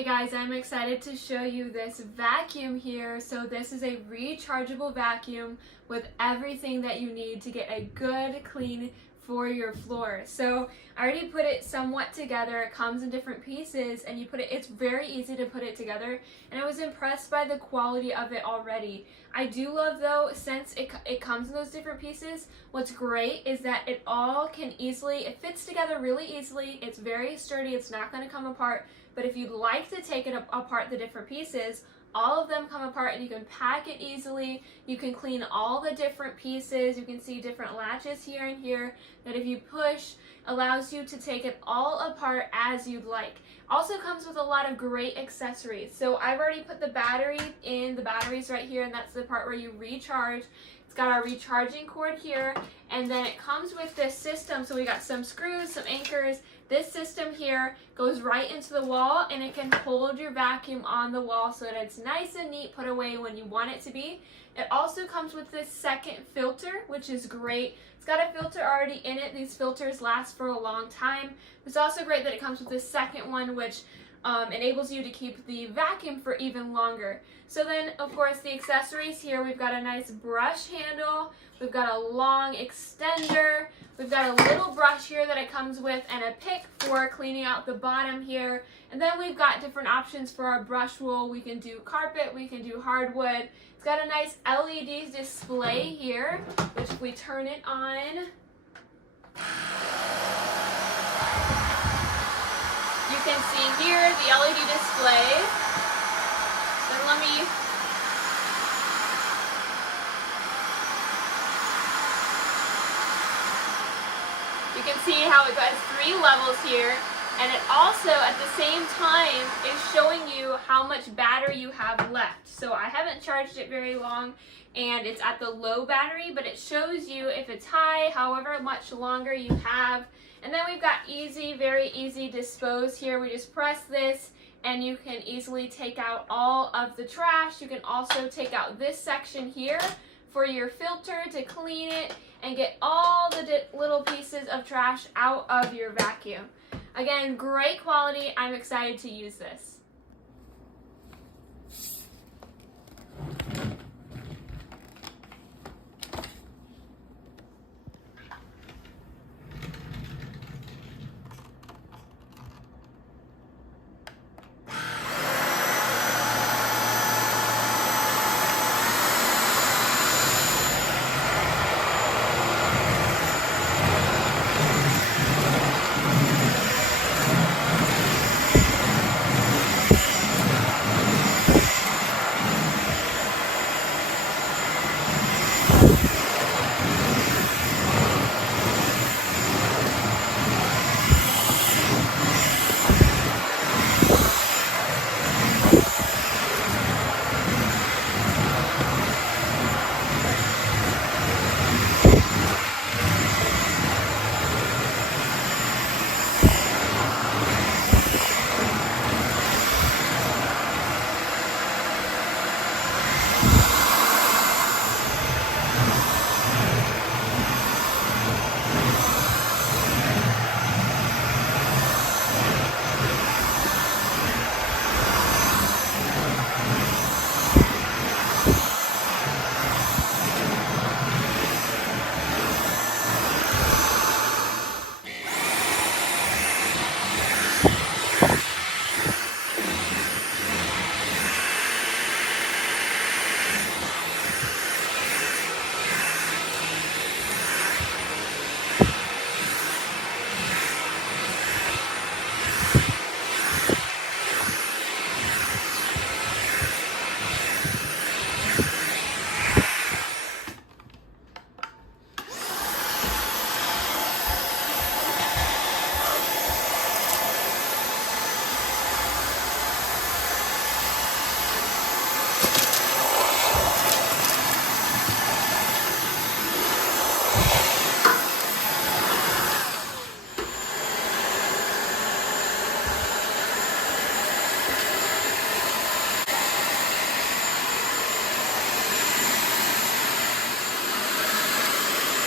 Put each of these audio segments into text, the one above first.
Hey guys, I'm excited to show you this vacuum here. So this is a rechargeable vacuum with everything that you need to get a good clean for your floor. So I already put it somewhat together. It comes in different pieces and it's very easy to put it together, and I was impressed by the quality of it already. I do love though, since it comes in those different pieces, what's great is that it fits together really easily. It's very sturdy, it's not going to come apart. But if you'd like to take it apart, the different pieces, all of them come apart and you can pack it easily. You can clean all the different pieces. You can see different latches here and here that if you push, allows you to take it all apart as you'd like. Also comes with a lot of great accessories. So I've already put the battery in, the battery's right here, and that's the part where you recharge. It's got our recharging cord here, and then it comes with this system. So we got some screws, some anchors. This system here goes right into the wall, and it can hold your vacuum on the wall so that it's nice and neat, put away when you want it to be. It also comes with this second filter, which is great. It's got a filter already in it. These filters last for a long time. It's also great that it comes with this second one, which enables you to keep the vacuum for even longer. So then, of course, the accessories here, we've got a nice brush handle, we've got a long extender, we've got a little brush here that it comes with, and a pick for cleaning out the bottom here. And then we've got different options for our brush roll. We can do carpet, we can do hardwood. It's got a nice LED display here, which if we turn it on, you can see here the LED display. Then let me you can see how it has 3 levels here, and it also at the same time is showing you how much battery you have left. So I haven't charged it very long and it's at the low battery, but it shows you if it's high, however much longer you have. And then we've got very easy dispose here. We just press this and you can easily take out all of the trash. You can also take out this section here for your filter to clean it and get all the little pieces of trash out of your vacuum. Again, great quality. I'm excited to use this.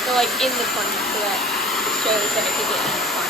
So like in the corner so that it shows that it could get in the corner.